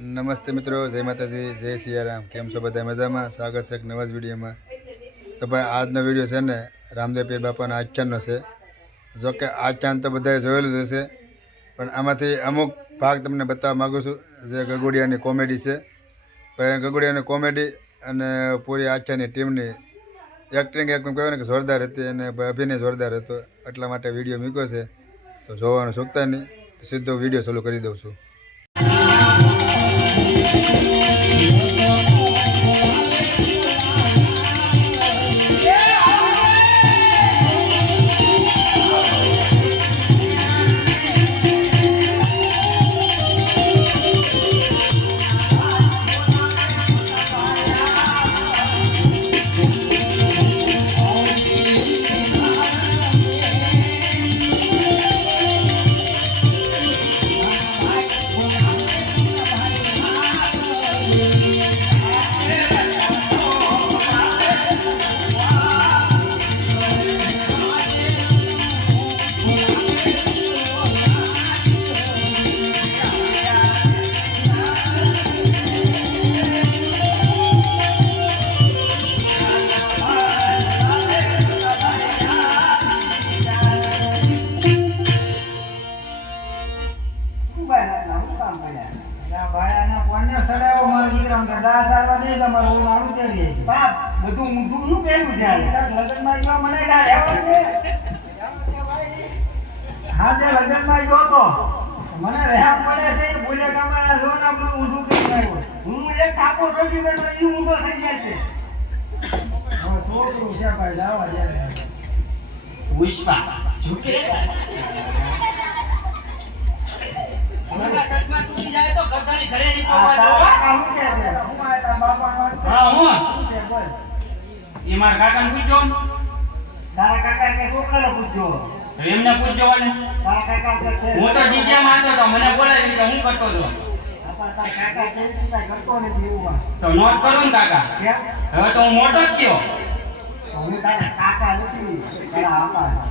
નમસ્તે મિત્રો, જય માતાજી, જય સિયારામ। કેમ છો બધા? મજામાં? સ્વાગત છે એક નવા જ વિડીયોમાં। તો ભાઈ આજનો વિડીયો છે ને રામદેવ પીર બાપાના આખ્યાનનો છે। જોકે આખ્યાન તો બધાએ જોયેલું જ હશે, પણ આમાંથી અમુક ભાગ તમને બતાવવા માગું છું જે ગગુડિયાની કોમેડી છે। ભાઈ ગગુડિયાની કોમેડી અને પૂરી આખ્યાનની ટીમની એક્ટિંગ એકદમ કહેવાય ને કે જોરદાર હતી અને અભિનય જોરદાર હતો, એટલા માટે વિડીયો મૂક્યો છે। તો જોવાનું ચૂકતા નહીં, સીધો વિડીયો ચાલુ કરી દઉં છું। એમને પૂછજો ને હું તો ડીજે માં હતો તો મને બોલાવી તો હું કરતો હતો તો નોટ કરો ને કાકા, હવે તો હું મોટો જ થયો।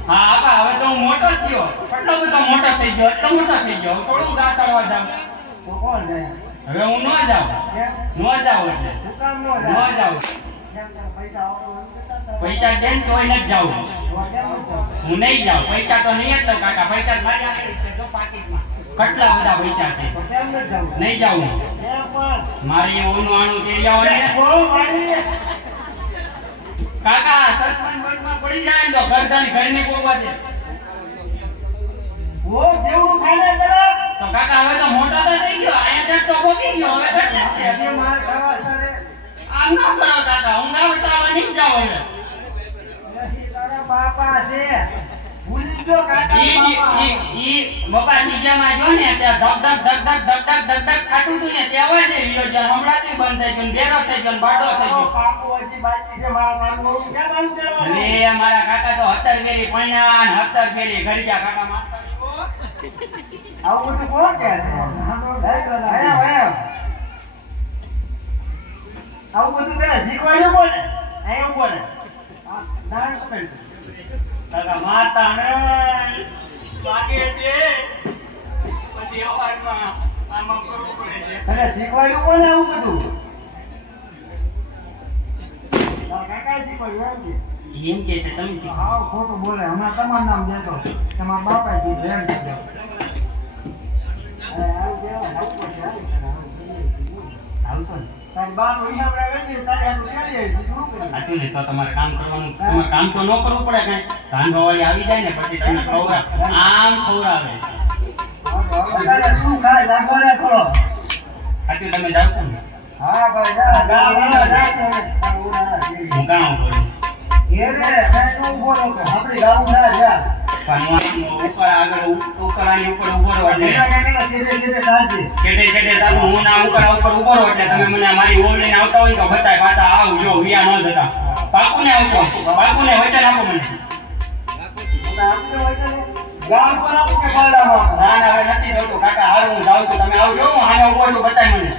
હા આપા, હવે તો હું મોટો જ થયો, એટલો બધો મોટો થઈ ગયો, એટલો મોટો થઈ ગયો, થોડું ગા કરવા જાવ હવે હું ન જાઉં એટલે ન જાઉં। પૈસા દેન તોય ન જાઉં, હું નહીં જાઉં, પૈસા તો નહીં જ લઉં કાકા, પૈસા મારી આગળ છે જો પાકીટમાં કેટલા બધા પૈસા છે, નહીં જાઉં મારી ઓનું આનું તે જાવ ને કાકા સરપંચ બનમાં પડી જાય ને તો ગરદાની ઘરની પોવા દે ઓ જેવું થાય ને તો કાકા હવે તો મોટા તો થઈ ગયો, અહીંયા તો પોકી ગયો, હવે કેટલા છે માર ખાવા સરે આમ ના કરો કાકા, હું ના ઉતારવા નહીં જાઉં હવે બાપા છે ભૂલી ગયો કાકા બાપા નીચે માં જો ને ત્યાં ધક ધક ધક ધક ધક ધક ધક ખાટું તું ને તે અવાજ આવ્યો છે, હમણાંથી બંધ થઈ ગયો, બેરો થઈ ગયો, બાડો થઈ ગયો કાકો ઓછી બાકી છે મારા કામનું ક્યાં કામ કરવાનું લે મારા કાકા તો 17 ફેરી પૈણા 17 ફેરી ઘડી ગયા કાકા માં આવું બધું કોણ કહે છે આવું બધું પેલા શીખવાડ્યું કોને આયું કોને ના કોને કાકા માતા ને લાગે છે પછી અવાજમાં આમાં કરવું પડે છે અરે શીખવાડ્યું કોને આવું બધું કાકા શીખવાડ્યું એમ કે છે તમે શીખવાડો ખોટું બોલે હમણાં તમારું નામ દેતો તમારા બાપા કીધું એમ કીધું અરે આવું દેવા આવું પડશે આવશો ને તારી બાપ અહીંયા આપણે તારે આટલું ચાલી આવી શું કરે આટલું ને તો તમારે કામ કરવાનું, તમારે કામ તો ન કરવું પડે કાંઈ, ધાનવાળી આવી જાય ને પછી તમે આમ ખવડાવે શું ખાય લાગવાને થોડો આટલું તમે જાવ છો ને હા ભાઈ જા હું કામ કરું એ રે શું બોલો તો આપણી ગાવું ના જા પાનવાની ઉપર આગળ ઉકળાની ઉપર ઉભો રહો એટલે છેડે છેડે ચાલુ હું ના ઉપર ઉભો રહો એટલે તમે મને મારી ઓળ લઈને આવતા હોય તો બતાય પાછા આવજો વિયા ન જતા પાકુને આવજો પાકુને વચન આપો મને ગામ પર આપો કે ગોળામાં ના ના હવે નથી જતો કાકા હાલ હું જાઉં છું તમે આવજો હું આને ઉભો છું બતાય મને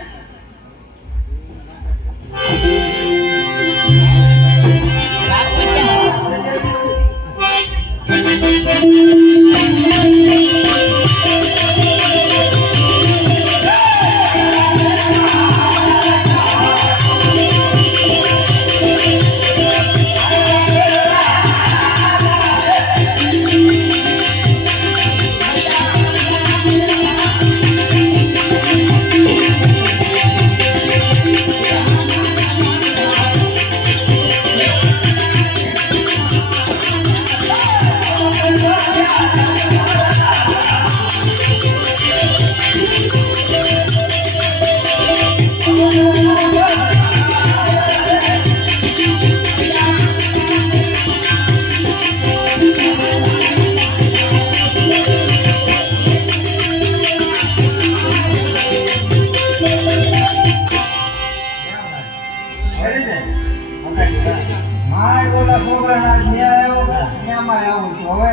આ ઓલા છોકરાના ન્યાય આવ્યો ન્યામાં આવું છું હવે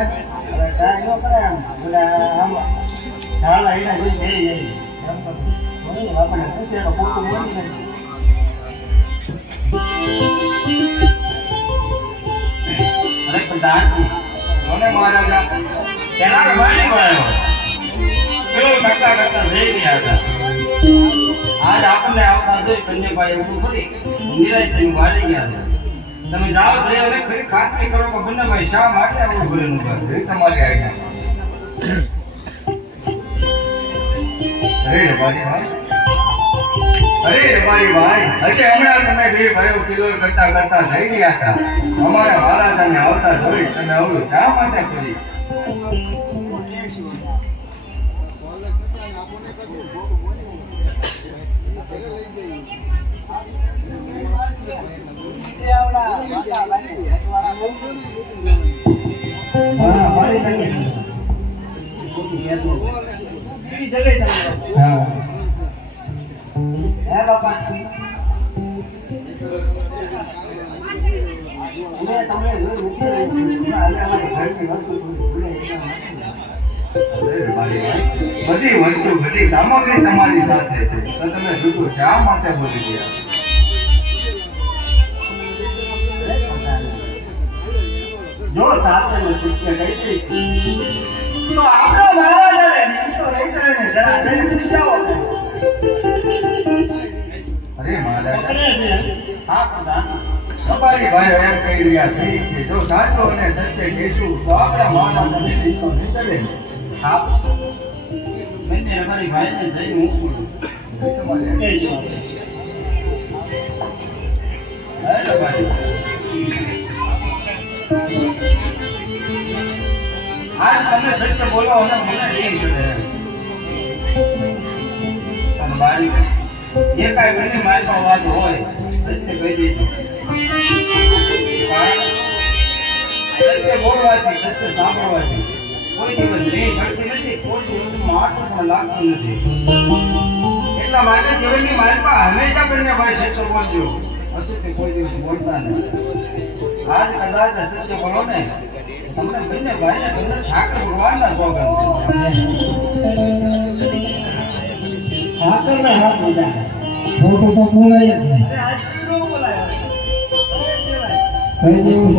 ટ્રાય ન કરે આમ બધા આમ ચાલા એના જોઈ જઈ જઈ આપણે પૂછે તો પોતું બોલી નહીં અરે પ્રધાન કોને મહારાજા તેના વાણી વાળો કેવો કરતા કરતા જઈ ગયા હતા આજ આપણને આવતા જોઈ કન્યાભાઈ એવું કરી નિરાશ થઈને વાળી ગયા હતા તમે જાઓ છો અને ખરી ખાતરી કરો કે બંનેભાઈ શા માટે આવું ભરેલું છે તમારી આજ્ઞા અરે રબારી ભાઈ હજી હમણાં તમે બે ભાઈઓ કિલો કરતા કરતા થઈ ગયા હતા અમારા મહારાજાને આવતા જોઈ તમે આવડું શા માટે કરી હા મારી નંબર બીજી જગ્યાએ હા હે બાપા તમે બધી વસ્તુ બધી સામગ્રી તમારી સાથે છે તો તમે જુદું શા માટે બોલી ગયા જો સાચું સત્ય કહી તો આપણો મહારાજાને તો રહીને જરા જઈને પૂછાવો અરે મહારાજ હા પ્રધાન તમારી ભાઈઓ એમ કહી રહ્યા છે કે જો સાચું અને સત્ય કહીશું તો આપણા મહારાજાને રીતો નીકળે હા મેં અમારી ભાઈને જઈને હું પૂછું આજ તમે સત્ય બોલો અને મને એમ કરે અને મારી જે કાંઈ બની મારી પાસે વાત હોય સત્ય કહી દઈશું સત્ય બોલવાથી સત્ય સાંભળવાથી કોઈ દિવસ નહીં શકતી નથી કોઈ દિવસ માઠું પણ લાગતું નથી એટલા માટે જીવનની મારી પાસે હંમેશા બંને ભાઈ સત્ય બોલજો અસત્ય કોઈ દિવસ બોલતા નહીં આજ કદાચ અસત્ય બોલો ને તમને બંને ભાઈને તમને ઠાકર ભગવાનના સોગંદ ઠાકર ના હાથ બધા ફોટો તો બોલાય જ નહીં કઈ દેવું છે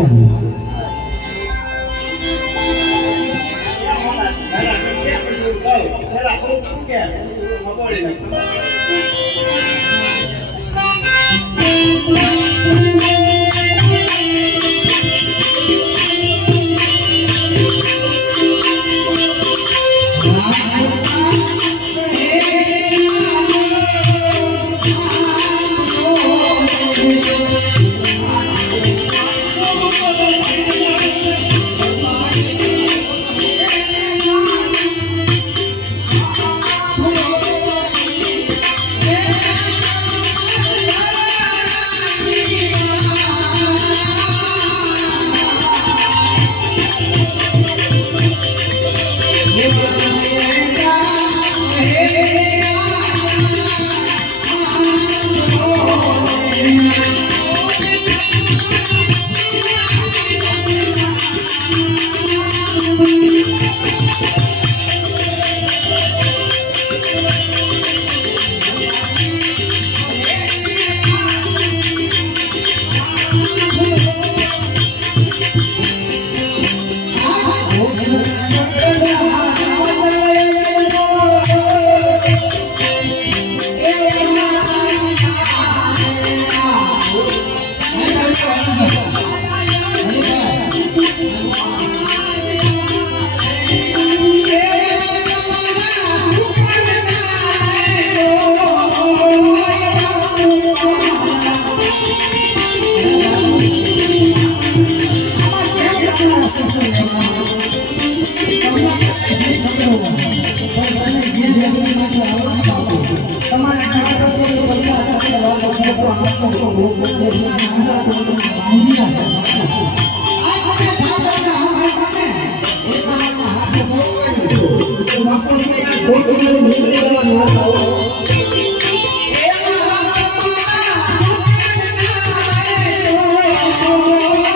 Oh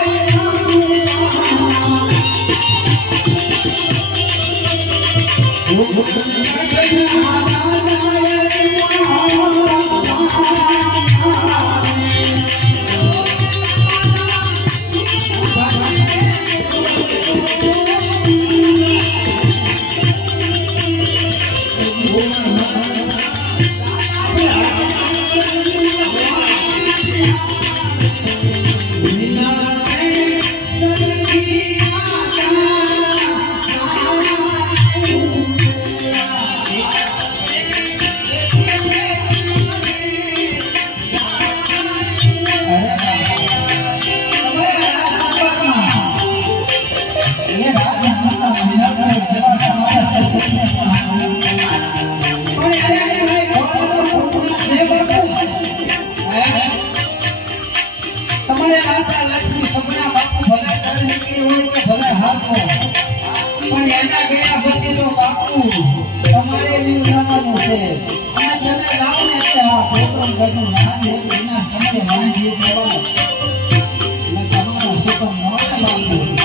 આ પોતમ ઘરનું નામ એક એના સમયે વાંચીએ કહેવાય એટલે તમારો સુકમ નોને માનવું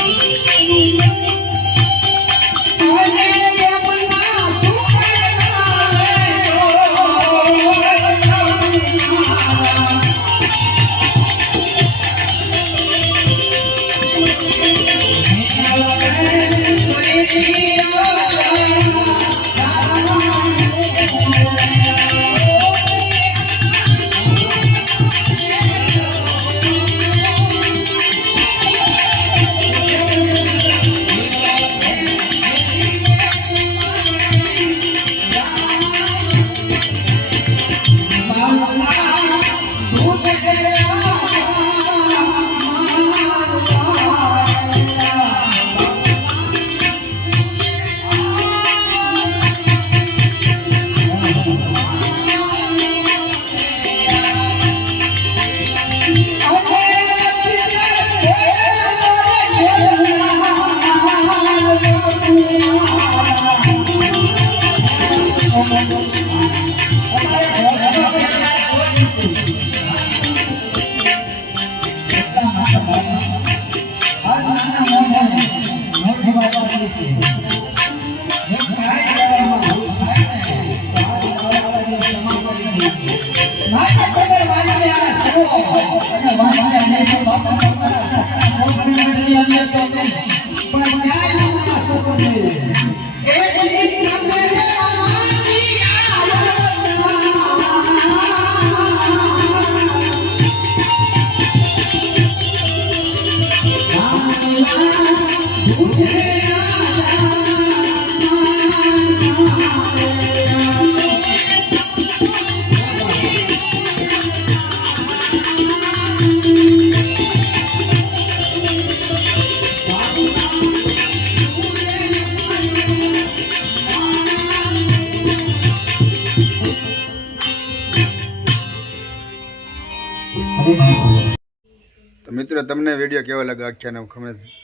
તો મિત્રો તમને વિડીયો કેવો લાગે આખ્યાનો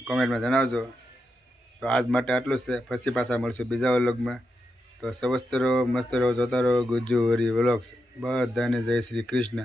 કોમેન્ટમાં જણાવજો. તો આજ માટે આટલું જ છે. પછી પાછા મળશું બીજા વ્લોગમાં. તો સ્વસ્થ રહો, મસ્ત રહો, જોતા રહો ગુજ્જુ હરી વ્લોગ્સ. બધાને જય શ્રી કૃષ્ણ.